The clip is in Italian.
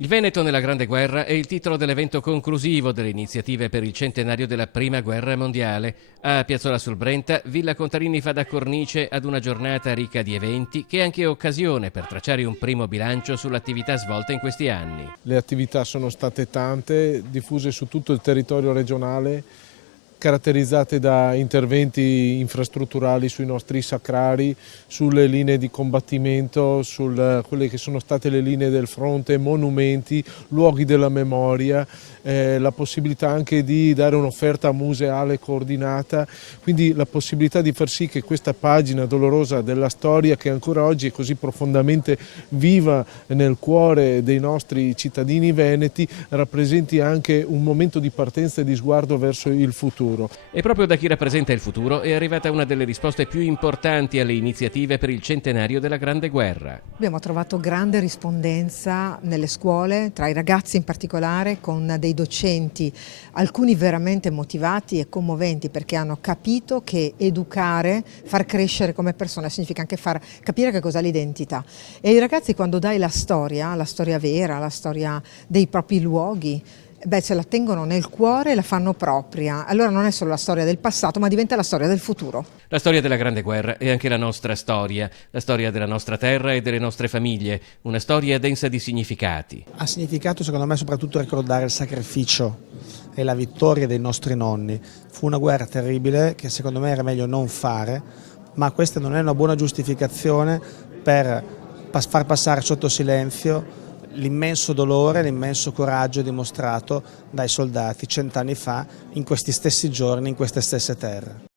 Il Veneto nella Grande Guerra è il titolo dell'evento conclusivo delle iniziative per il centenario della Prima Guerra Mondiale. A Piazzola sul Brenta, Villa Contarini fa da cornice ad una giornata ricca di eventi che è anche occasione per tracciare un primo bilancio sull'attività svolta in questi anni. Le attività sono state tante, diffuse su tutto il territorio regionale, caratterizzate da interventi infrastrutturali sui nostri sacrari, sulle linee di combattimento, su quelle che sono state le linee del fronte, monumenti, luoghi della memoria, la possibilità anche di dare un'offerta museale coordinata, quindi la possibilità di far sì che questa pagina dolorosa della storia, che ancora oggi è così profondamente viva nel cuore dei nostri cittadini veneti, rappresenti anche un momento di partenza e di sguardo verso il futuro. E proprio da chi rappresenta il futuro è arrivata una delle risposte più importanti alle iniziative per il centenario della Grande Guerra. Abbiamo trovato grande rispondenza nelle scuole, tra i ragazzi in particolare, con dei docenti, alcuni veramente motivati e commoventi perché hanno capito che educare, far crescere come persona significa anche far capire che cos'è l'identità. E i ragazzi, quando dai la storia vera, la storia dei propri luoghi, se la tengono nel cuore e la fanno propria. Allora non è solo la storia del passato, ma diventa la storia del futuro. La storia della Grande Guerra è anche la nostra storia, la storia della nostra terra e delle nostre famiglie, una storia densa di significati. Ha significato secondo me soprattutto ricordare il sacrificio e la vittoria dei nostri nonni. Fu una guerra terribile che secondo me era meglio non fare, ma questa non è una buona giustificazione per far passare sotto silenzio l'immenso dolore, l'immenso coraggio dimostrato dai soldati 100 anni fa in questi stessi giorni, in queste stesse terre.